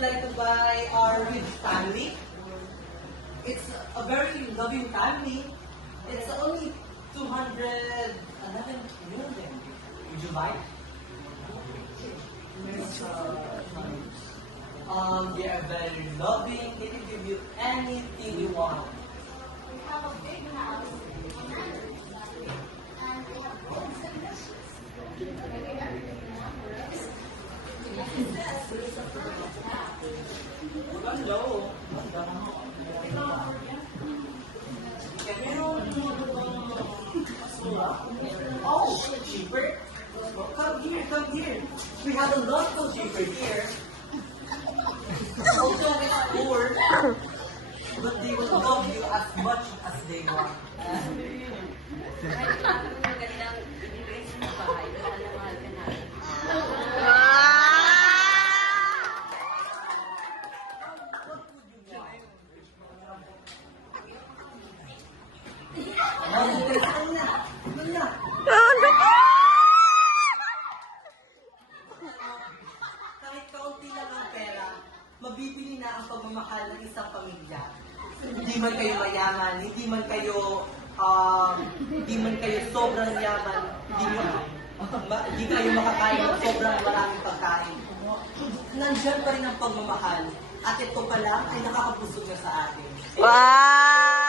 you like to buy our rich family? It's a very loving family. It's only 211 million. Would you buy it? They are very loving. They can give you anything you want. We have a big house, and we have books and dishes. Hello. Oh, cheaper? Come here, come here. We have a lot of cheaper here. Also, it's poor, but they will love you as much as they want. Magandang ibigay sa bahay, mahal ka namin. Kahit kaunti lang ang pera, mabibili na ang pagmamahal ng isang pamilya. Hindi man kayo mayaman, hindi man kayo sobrang yaman, hindi kayo makakain ng sobrang maraming pagkain. Nandyan pa rin ang pagmamahal. At ito pa lang ay nakakapusog na sa atin. Wow!